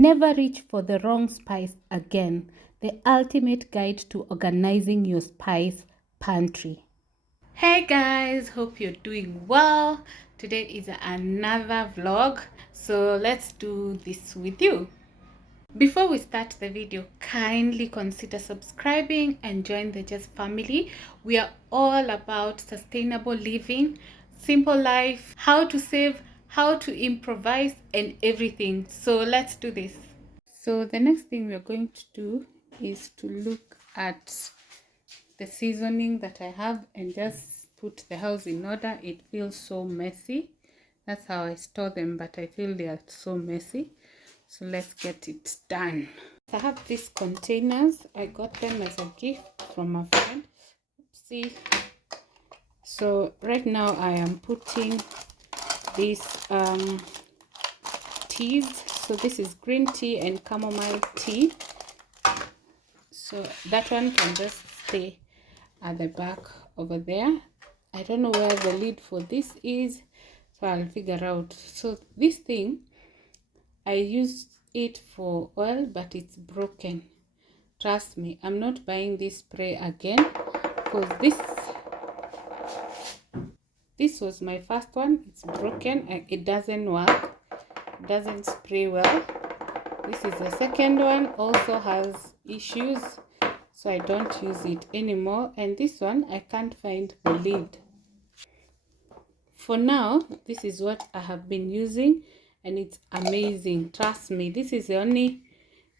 Never reach for the wrong spice again. The ultimate guide to organizing your spice pantry. Hey guys, hope you're doing well. Today is another vlog, so let's do this with you. Before we start the video, kindly consider subscribing and join the Jest family. We are all about sustainable living, simple life, how to save, how to improvise, and everything. So let's do this. So the next thing we're going to do is to look at the seasoning that I have and just put the house in order. It feels so messy. That's how I store them, but I feel they are so messy. So let's get it done. I have these containers. I got them as a gift from a friend. See, so right now I am putting these teas. So this is green tea and chamomile tea. So that one can just stay at the back over there. I don't know where the lid for this is, so I'll figure out. So this thing, I used it for oil, but it's broken. Trust me, I'm not buying this spray again, because this was my first one. It's broken and it doesn't work. It doesn't spray well. This is the second one, also has issues, so I don't use it anymore. And this one, I can't find the lid. For now, this is what I have been using, and it's amazing. Trust me, this is the only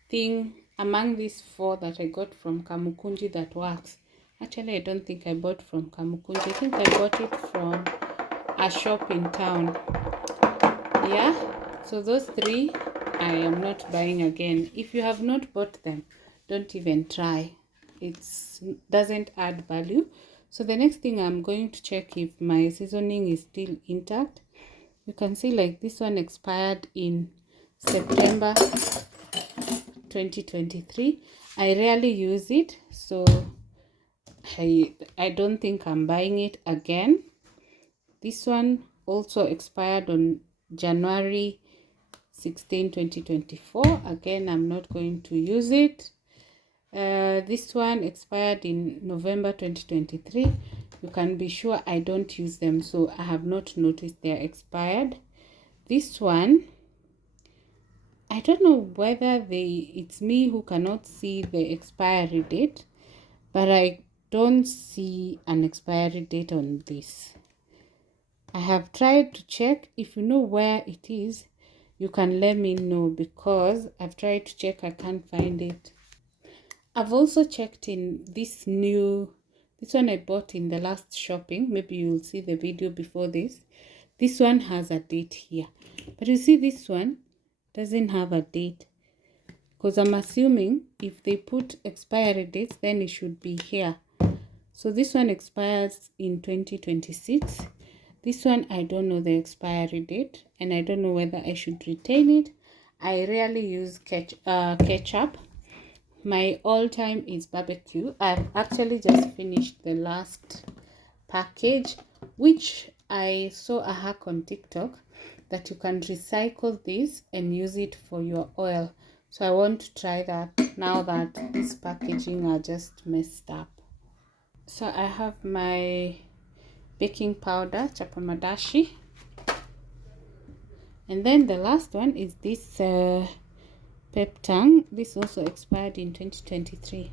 thing among these four that I got from Kamukunji that works. Actually, I don't think I bought from Kamukunji. I think I bought it from a shop in town. Yeah, so those three I am not buying again. If you have not bought them, don't even try. It doesn't add value. So the next thing, I'm going to check if my seasoning is still intact. You can see like this one expired in September 2023. I rarely use it, so I don't think I'm buying it again. This one also expired on January 16, 2024. Again, I'm not going to use it. This one expired in November 2023. You can be sure I don't use them, so I have not noticed they're expired. This one, I don't know whether it's me who cannot see the expiry date, but I don't see an expiry date on this. I have tried to check. If you know where it is, you can let me know, because I've tried to check, I can't find it. I've also checked in this one I bought in the last shopping. Maybe you'll see the video before this. This one has a date here, but you see this one doesn't have a date, because I'm assuming if they put expiry dates, then it should be here. So this one expires in 2026. This one, I don't know the expiry date, and I don't know whether I should retain it. I rarely use ketchup. My all-time is barbecue. I've actually just finished the last package, which I saw a hack on TikTok that you can recycle this and use it for your oil. So I want to try that now that this packaging are just messed up. So I have my baking powder, chapamadashi. And then the last one is this peptang. This also expired in 2023.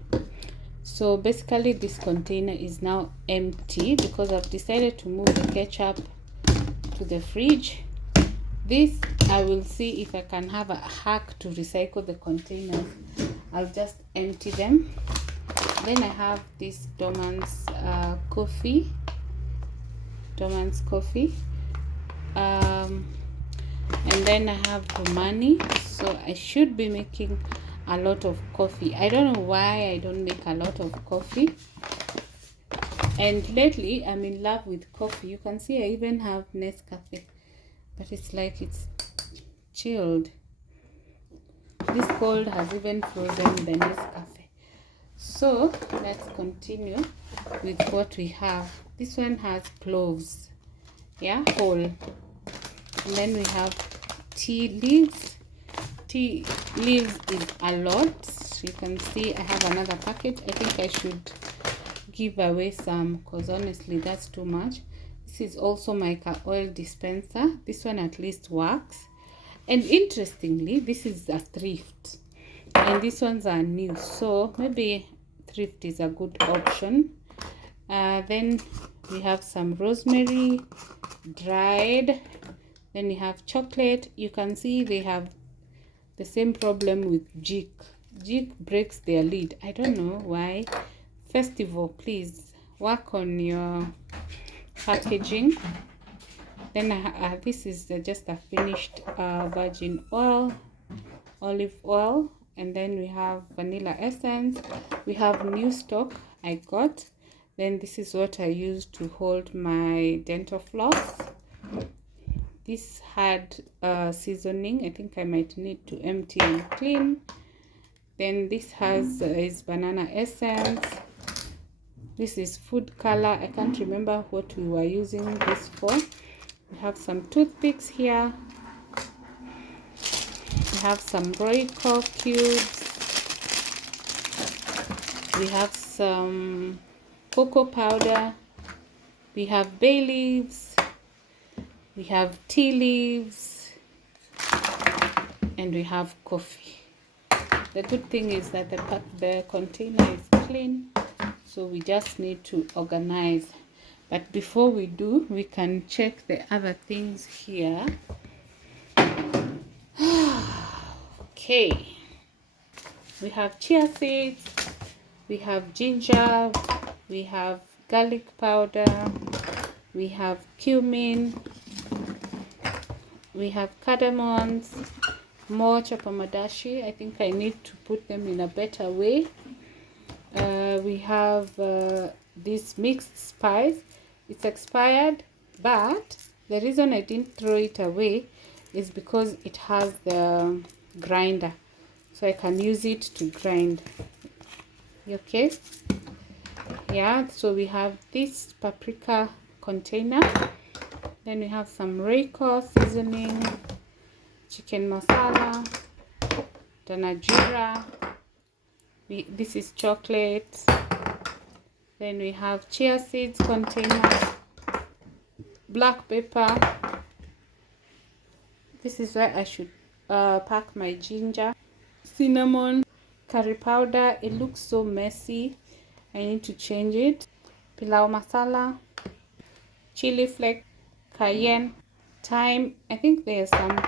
So basically this container is now empty, because I've decided to move the ketchup to the fridge. This, I will see if I can have a hack to recycle the containers. I'll just empty them. Then I have this Dorman's coffee. And then I have Romani. So I should be making a lot of coffee. I don't know why I don't make a lot of coffee. And lately I'm in love with coffee. You can see I even have Nescafe, but it's like it's chilled. This cold has even frozen the Nescafe. So let's continue with what we have. This one has cloves, yeah, whole. And then we have tea tea leaves is a lot. You can see I have another packet. I think I should give away some because honestly that's too much. This is also my oil dispenser. This one at least works. And interestingly, this is a thrift. And these ones are new. So maybe thrift is a good option. Then we have some rosemary, dried. Then we have chocolate. You can see they have the same problem with Jik. Jik breaks their lid. I don't know why. Festival, please work on your packaging. Then this is just a finished virgin oil, olive oil, and then we have vanilla essence. We have new stock I got. Then this is what I use to hold my dental floss. This had seasoning. I think I might need to empty and clean. Then this has is banana essence. This is food color. I can't remember what we were using this for. We have some toothpicks here. We have some Royco cubes. We have some cocoa powder. We have bay leaves. We have tea leaves. And we have coffee. The good thing is that the container is clean. So we just need to organize. But before we do, we can check the other things here. Okay. We have chia seeds. We have ginger. We have garlic powder. We have cumin. We have cardamoms. More chapamadashi. I think I need to put them in a better way. We have this mixed spice. It's expired, but the reason I didn't throw it away is because it has the grinder, so I can use it to grind. Okay, yeah. So we have this paprika container. Then we have some Royco seasoning, chicken masala, danajira. This is chocolate. Then we have chia seeds container, black pepper. This is where I should pack my ginger, cinnamon, curry powder. It looks so messy. I need to change it. Pilau masala, chili flake, cayenne, thyme. I think there are some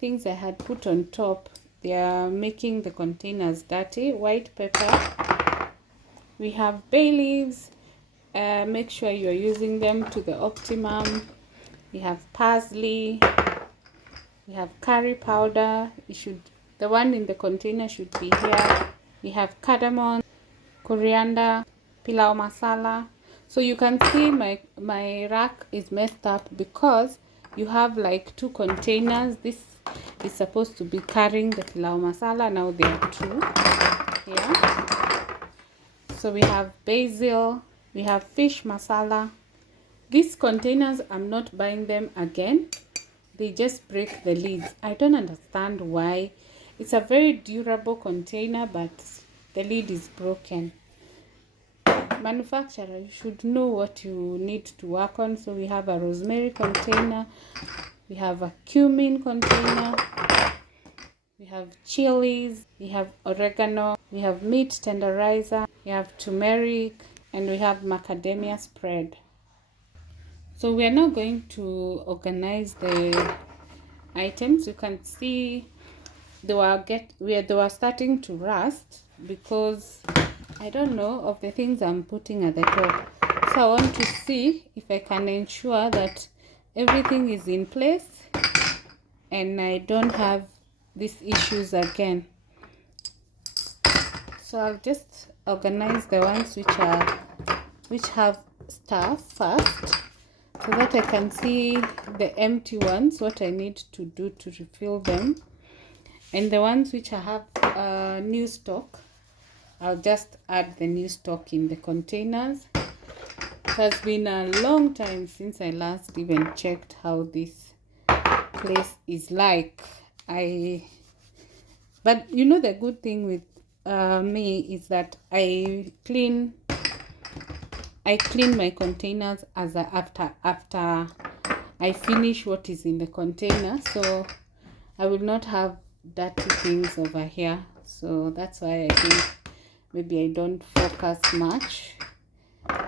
things I had put on top. They are making the containers dirty. White pepper. We have bay leaves. Make sure you're using them to the optimum. We have parsley. We have curry powder. The one in the container should be here. We have cardamom, coriander, pilau masala. So you can see my rack is messed up because you have like two containers. This is supposed to be carrying the pilau masala. Now there are two. Yeah. So we have basil, we have fish masala. These containers, I'm not buying them again. They just break the lids. I don't understand why. It's a very durable container, but the lid is broken. Manufacturer, you should know what you need to work on. So we have a rosemary container. We have a cumin container. We have chilies, we have oregano, we have meat tenderizer, we have turmeric, and we have macadamia spread. So we are now going to organize the items. You can see they were starting to rust because I don't know of the things I'm putting at the top. So I want to see if I can ensure that everything is in place and I don't have these issues again. So I'll just organize the ones which have stuff first, so that I can see the empty ones, what I need to do to refill them, and the ones which I have new stock, I'll just add the new stock in the containers. It has been a long time since I last even checked how this place is like. I But you know, the good thing with me is that I clean my containers after I finish what is in the container, so I will not have dirty things over here. So that's why I think maybe I don't focus much.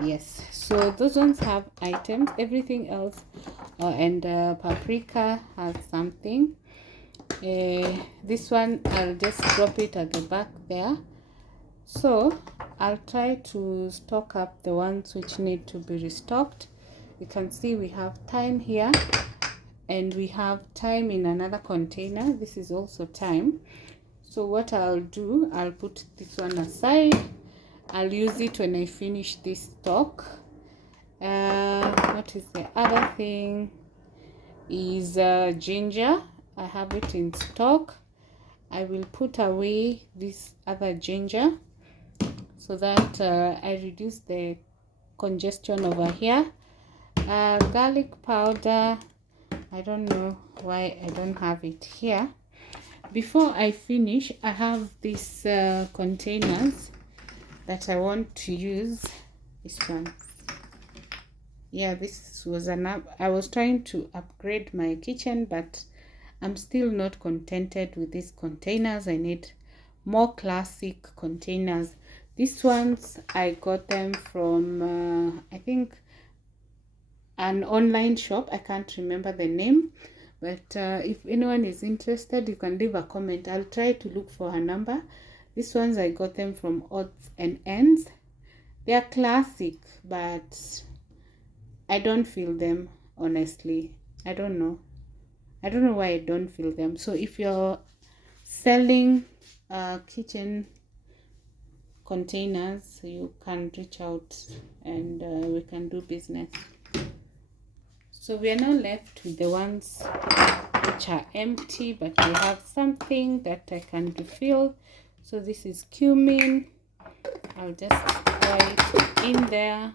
Yes, so those ones have items. Everything else and paprika has something. This one I'll just drop it at the back there. So I'll try to stock up the ones which need to be restocked. You can see we have thyme here, and we have thyme in another container. This is also thyme. So what I'll do, I'll put this one aside. I'll use it when I finish this stock. What is the other thing? Is ginger. I have it in stock. I will put away this other ginger so that I reduce the congestion over here. Garlic powder, I don't know why I don't have it here. Before I finish, I have these containers that I want to use. This one, yeah, this was I was trying to upgrade my kitchen, but I'm still not contented with these containers. I need more classic containers. These ones I got them from I think an online shop. I can't remember the name, but if anyone is interested, you can leave a comment. I'll try to look for her number. These ones I got them from Odds and Ends. They are classic, but I don't feel them, honestly. I don't know why I don't feel them. So if you're selling kitchen containers, you can reach out and we can do business. So we are now left with the ones which are empty, but we have something that I can refill. So this is cumin. I'll just pour it in there.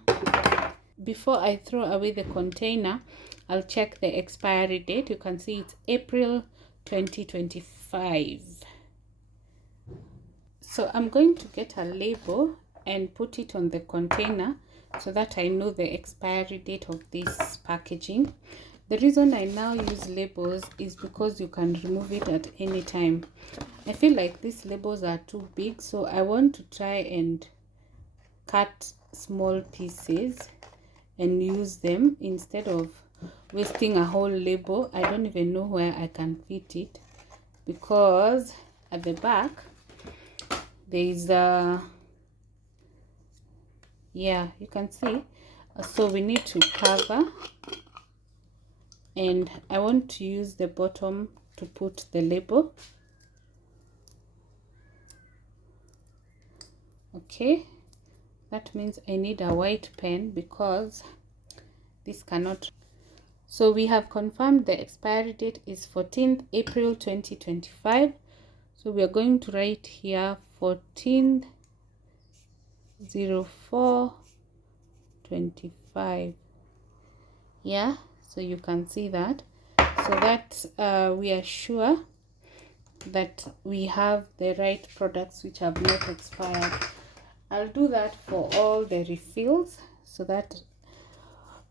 Before I throw away the container, I'll check the expiry date. You can see it's April 2025. So I'm going to get a label and put it on the container so that I know the expiry date of this packaging. The reason I now use labels is because you can remove it at any time. I feel like these labels are too big, so I want to try and cut small pieces and use them instead of wasting a whole label. I don't even know where I can fit it, because at the back there is a, yeah, you can see. So we need to cover, and I want to use the bottom to put the label. Okay, that means I need a white pen because this cannot. So we have confirmed the expiry date is 14th April 2025. So we are going to write here 14/04/25. Yeah, so you can see that, so that we are sure that we have the right products which have not expired. I'll do that for all the refills so that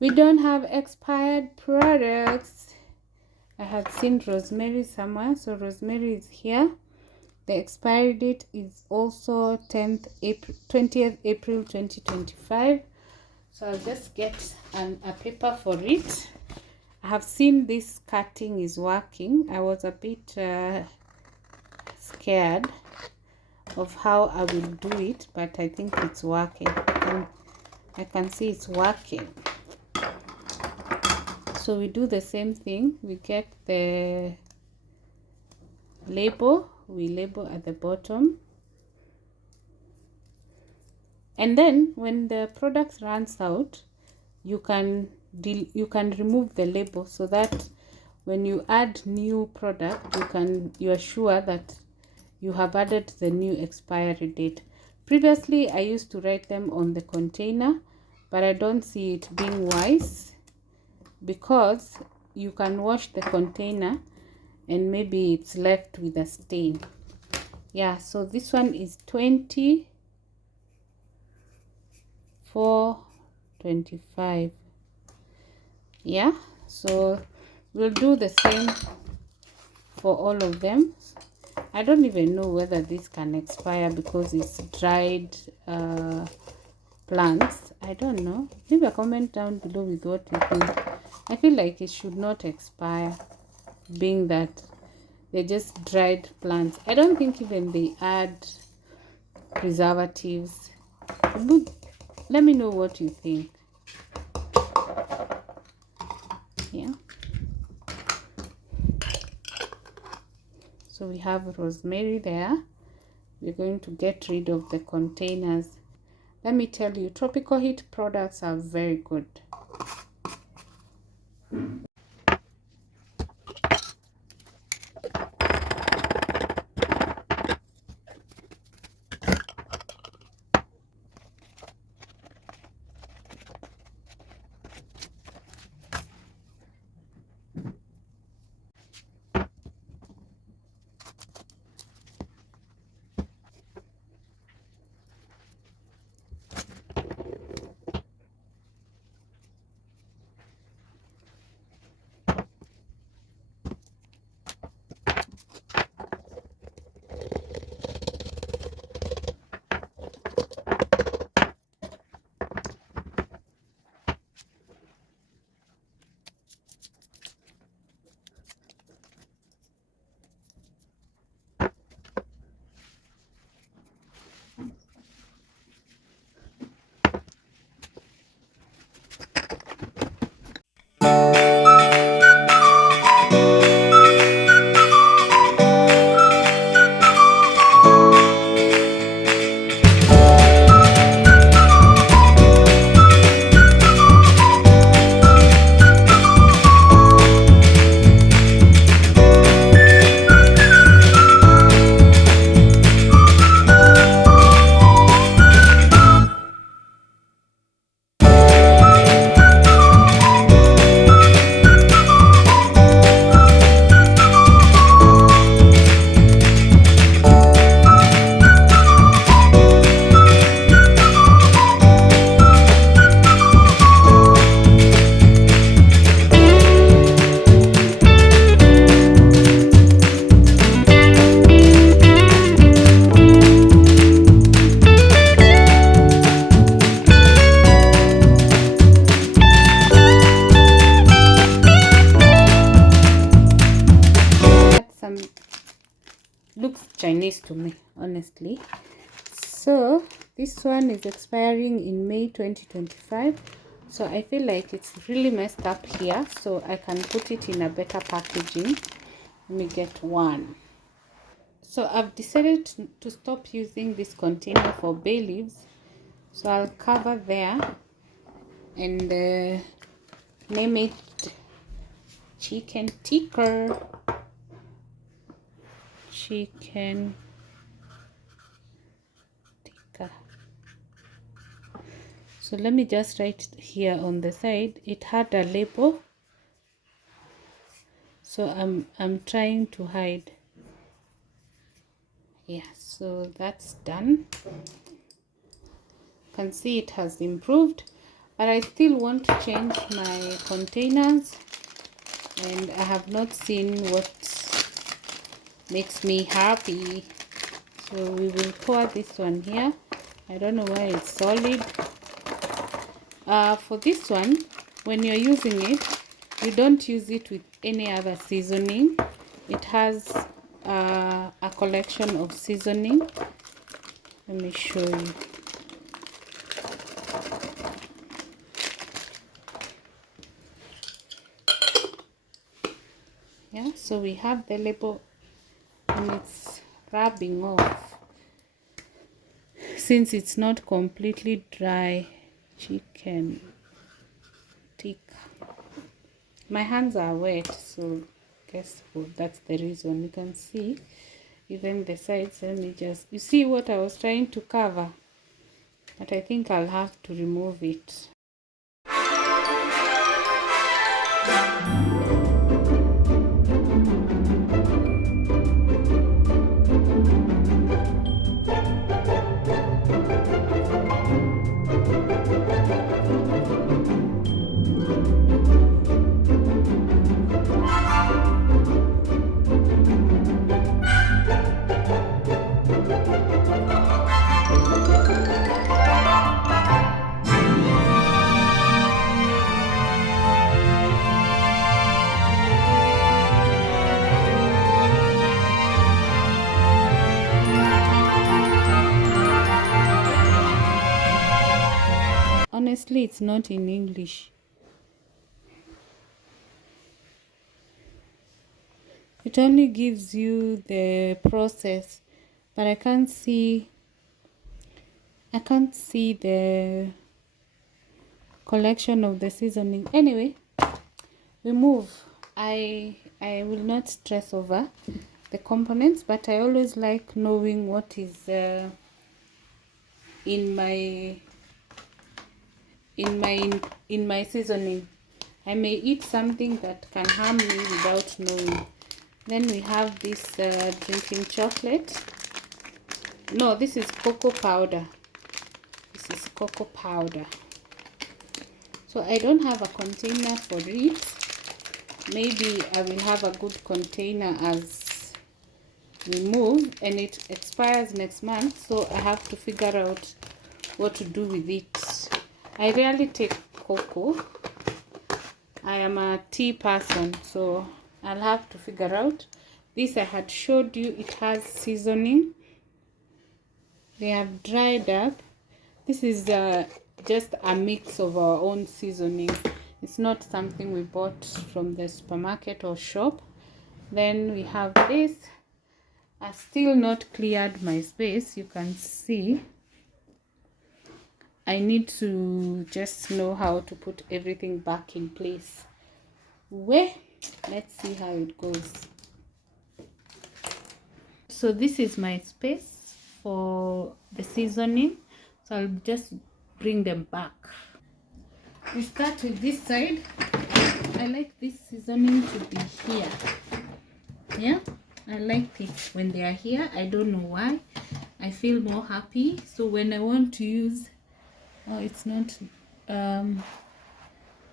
we don't have expired products. I had seen rosemary somewhere, so rosemary is here. The expiry date is also 20th April 2025. So I'll just get a paper for it. I have seen this cutting is working. I was a bit scared of how I will do it, but I think it's working. I can see it's working. So we do the same thing. We get the label, we label at the bottom, and then when the product runs out, you can remove the label, so that when you add new product, you are sure that you have added the new expiry date. Previously I used to write them on the container, but I don't see it being wise, because you can wash the container and maybe it's left with a stain. Yeah, so this one is 24.25. Yeah, so we'll do the same for all of them. I don't even know whether this can expire because it's dried plants. I don't know. Leave a comment down below with what you think. I feel like it should not expire, being that they're just dried plants. I don't think even they add preservatives. Let me know what you think. Yeah, so we have rosemary there. We're going to get rid of the containers. Let me tell you, tropical heat products are very good. Looks Chinese to me, honestly. So this one is expiring in May 2025. So I feel like it's really messed up here, so I can put it in a better packaging. Let me get one. So I've decided to stop using this container for bay leaves, so I'll cover there and name it chicken tikka. Chicken tikka. So let me just write here on the side. It had a label, so I'm trying to hide. Yeah, so that's done. You can see it has improved, but I still want to change my containers, and I have not seen what makes me happy. So we will pour this one here. I don't know why it's solid. For this one, when you're using it, you don't use it with any other seasoning. It has a collection of seasoning. Let me show you. Yeah, so we have the label and it's rubbing off since it's not completely dry. Chicken tikka. My hands are wet, so guess what? That's the reason. You can see even the sides. Let me just, you see what I was trying to cover, but I think I'll have to remove it. honestly, it's not in English. It only gives you the process, but I can't see the collection of the seasoning. Anyway, we move. I will not stress over the components, but I always like knowing what is in my seasoning. I may eat something that can harm me without knowing. Then we have this drinking chocolate. No, this is cocoa powder. This is cocoa powder. So I don't have a container for it. Maybe I will have a good container as we move, and it expires next month, so I have to figure out what to do with it. I rarely take cocoa. I am a tea person, so I'll have to figure out. This I had showed you, it has seasoning. They have dried up. This is just a mix of our own seasoning. It's not something we bought from the supermarket or shop. Then we have this. I still not cleared my space. You can see I need to just know how to put everything back in place. Let's see how it goes. So this is my space for the seasoning, so I'll just bring them back. We start with this side. I like this seasoning to be here. Yeah, I like it when they are here. I don't know why. I feel more happy. So when I want to use, it's not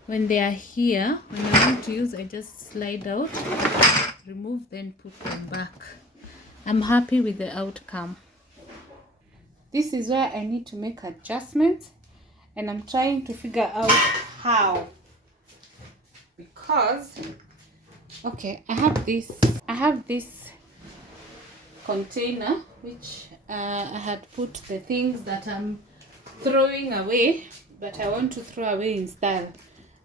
when they are here, when I want to use, I just slide out, remove, then put them back. I'm happy with the outcome. This is where I need to make adjustments, and I'm trying to figure out how, because okay, I have this container which I had put the things that I'm throwing away, but I want to throw away in style.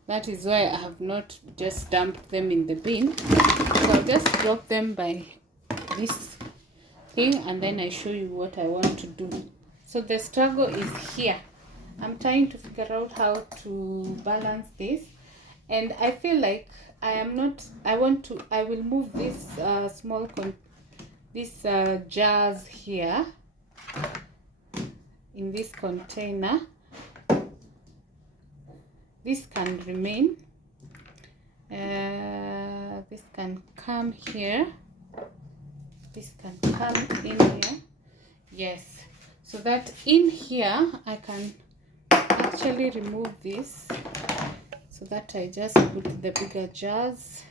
That is why I have not just dumped them in the bin. So I'll just drop them by this thing, and then I show you what I want to do. So the struggle is here. I'm trying to figure out how to balance this, and I feel like I will move this jars here in this container. This can remain. This can come here. This can come in here. Yes, so that in here I can actually remove this, so that I just put the bigger jars.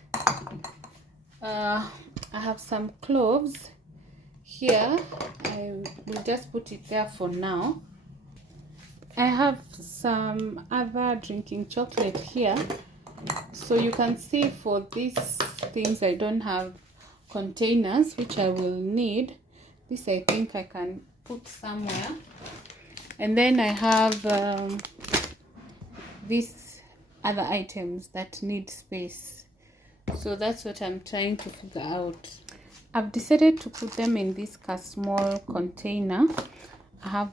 I have some cloves here. I will just put it there for now. I have some other drinking chocolate here, so you can see for these things I don't have containers, which I will need. This I think I can put somewhere. And then I have these other items that need space, so that's what I'm trying to figure out. I've decided to put them in this small container. I have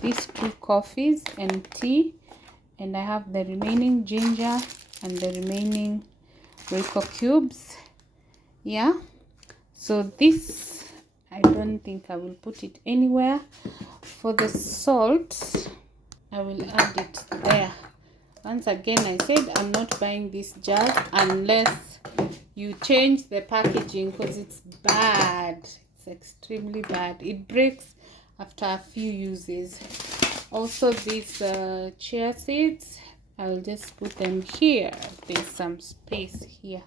these 2 coffees and tea, and I have the remaining ginger and the remaining Rico cubes. Yeah, so this I don't think I will put it anywhere. For the salt, I will add it there. Once again, I said I'm not buying this jar unless you change the packaging, because it's bad. It's extremely bad. It breaks after a few uses. Also, these chia seeds, I'll just put them here. There's some space here.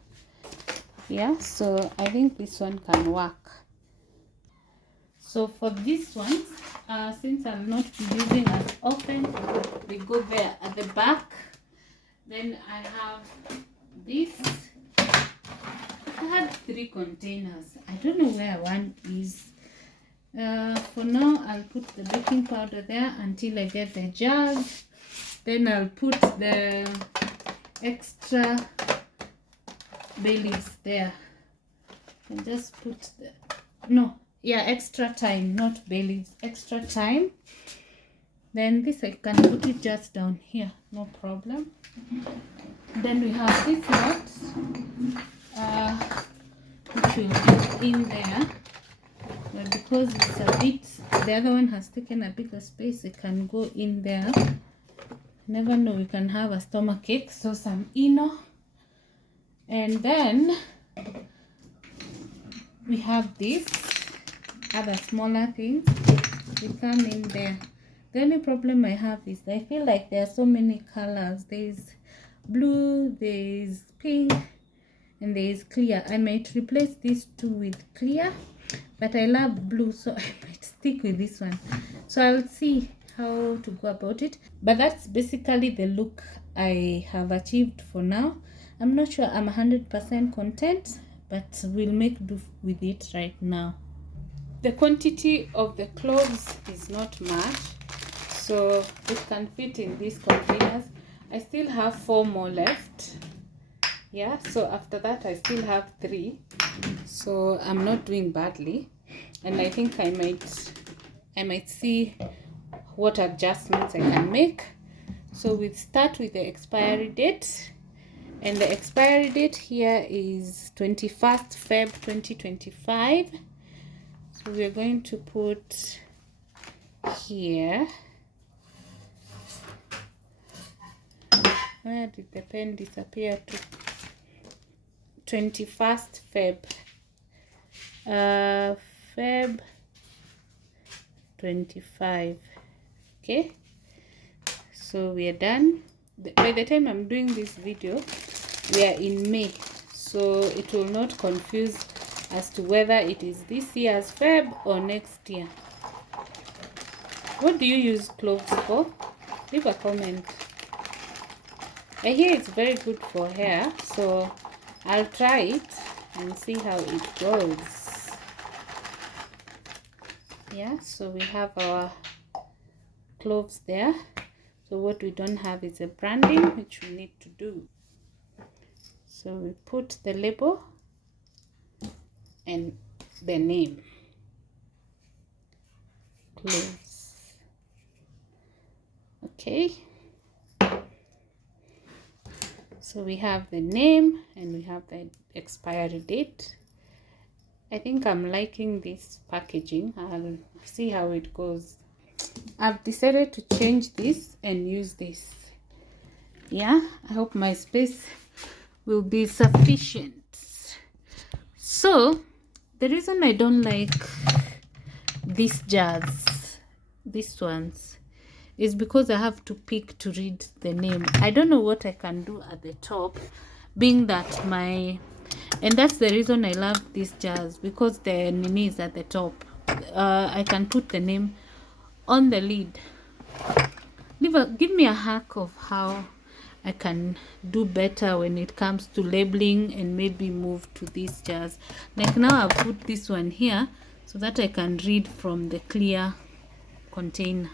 Yeah, so I think this one can work. So for this one, since I'll not be using as often, we go there at the back. Then I have this. I had 3 containers. I don't know where one is. For now, I'll put the baking powder there until I get the jars. Then I'll put the extra bay leaves there, and just put the extra thyme, not bay leaves, extra thyme. Then this I can put it just down here, no problem. Then we have this lot, which will go in there, but because it's a bit, the other one has taken a bigger space, it can go in there. Never know, we can have a stomach ache. So some Eno, and then we have these other smaller things, they come in there. The only problem I have is I feel like there are so many colors. There's blue, there's pink, and there's clear. I might replace these two with clear, but I love blue, so I might stick with this one. So I'll see how to go about it, but that's basically the look I have achieved for now. I'm not sure I'm 100% content, but we'll make do with it right now. The quantity of the cloves is not much, so it can fit in these containers. I still have 4 more left. Yeah, so after that I still have 3, so I'm not doing badly, and I think I might see what adjustments I can make. So we start with the expiry date, and the expiry date here is 21st Feb 2025. So we're going to put here, where did the pen disappear to? 21st Feb, Feb 25. Okay, so we are done. By the time I'm doing this video, we are in May, so it will not confuse as to whether it is this year's Feb or next year. What do you use cloves for? Leave a comment. I hear it's very good for hair, so I'll try it and see how it goes. Yeah, so we have our cloves there. So what we don't have is a branding, which we need to do. So we put the label and the name. Cloves. Okay. So we have the name and we have the expiry date. I think I'm liking this packaging. I'll see how it goes. I've decided to change this and use this. Yeah, I hope my space will be sufficient. So the reason I don't like these jars, these ones, is because I have to pick to read the name. I don't know what I can do at the top, being that and that's the reason I love these jars, because the nini is at the top. I can put the name on the lid. Give me a hack of how I can do better when it comes to labeling, and maybe move to these jars. Like now I've put this one here so that I can read from the clear container.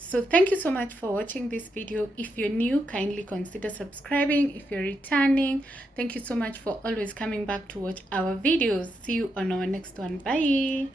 So thank you so much for watching this video. If you're new, kindly consider subscribing. If you're returning, thank you so much for always coming back to watch our videos. See you on our next one. Bye.